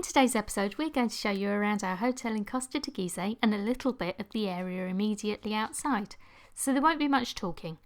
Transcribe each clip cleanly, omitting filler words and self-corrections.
In today's episode, we're going to show you around our hotel in Costa Teguise and a little bit of the area immediately outside, so there won't be much talking.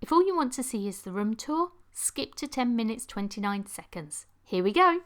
If all you want to see is the room tour, skip to 10 minutes 29 seconds. Here we go!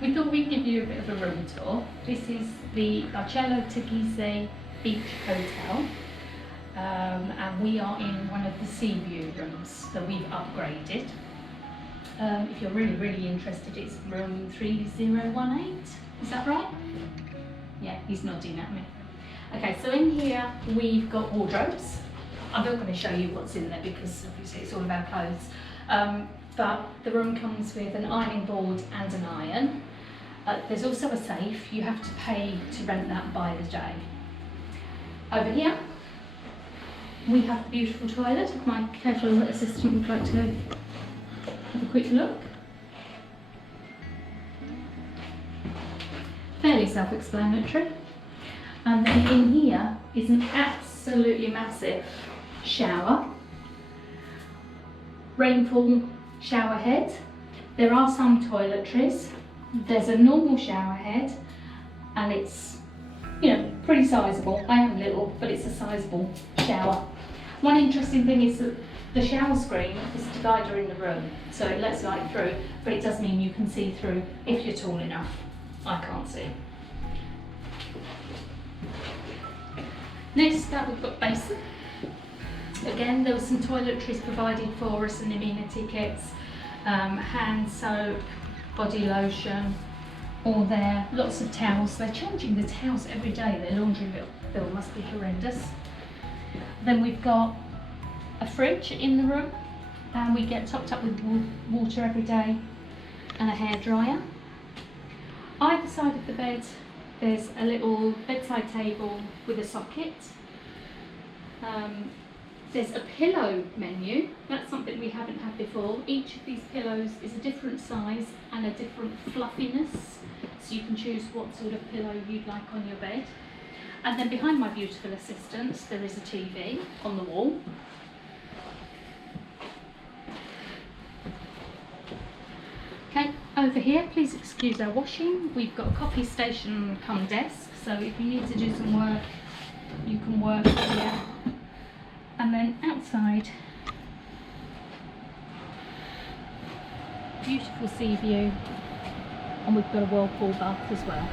We thought we'd give you a bit of a room tour. This is the Barcelo Teguise Beach Hotel, and we are in one of the sea view rooms that we've upgraded. If you're really interested, it's room 3018, is that right? Yeah, he's nodding at me. Okay, so in here we've got wardrobes. I'm not going to show you what's in there because obviously it's all about clothes. But the room comes with an ironing board and an iron. There's also a safe. You have to pay to rent that by the day. Over here we have the beautiful toilet. My careful assistant would like to have a quick look. Fairly self-explanatory. And then in here is an absolutely massive shower. Rainfall shower head. There are some toiletries. There's a normal shower head and it's, you know, pretty sizable. I am little, but it's a sizable shower. One interesting thing is that the shower screen is a divider in the room, so it lets light through, but it does mean you can see through if you're tall enough. I can't see. Next up we've got basin. Again, there were some toiletries provided for us and amenity kits, hand soap, body lotion, all there, lots of towels. They're changing the towels every day, their laundry bill must be horrendous. Then we've got a fridge in the room, and we get topped up with water every day, and a hairdryer. Either side of the bed there's a little bedside table with a socket. There's a pillow menu. That's something we haven't had before. Each of these pillows is a different size and a different fluffiness, so you can choose what sort of pillow you'd like on your bed. And then behind my beautiful assistant there is a TV on the wall. Okay, over here, please excuse our washing. We've got a coffee station come desk, so if you need to do some work, you can work here. And then outside, beautiful sea view, and we've got a whirlpool bath as well.